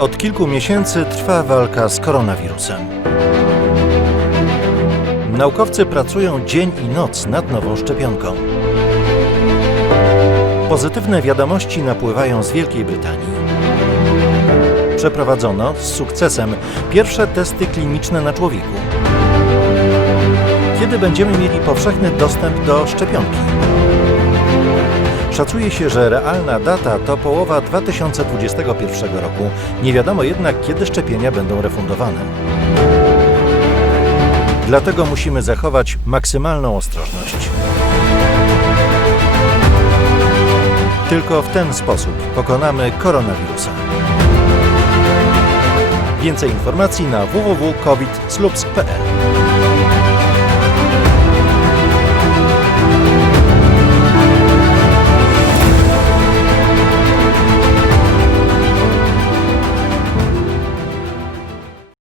Od kilku miesięcy trwa walka z koronawirusem. Naukowcy pracują dzień i noc nad nową szczepionką. Pozytywne wiadomości napływają z Wielkiej Brytanii. Przeprowadzono z sukcesem pierwsze testy kliniczne na człowieku. Kiedy będziemy mieli powszechny dostęp do szczepionki? Szacuje się, że realna data to połowa 2021 roku. Nie wiadomo jednak, kiedy szczepienia będą refundowane. Dlatego musimy zachować maksymalną ostrożność. Tylko w ten sposób pokonamy koronawirusa. Więcej informacji na www.covid.slups.pl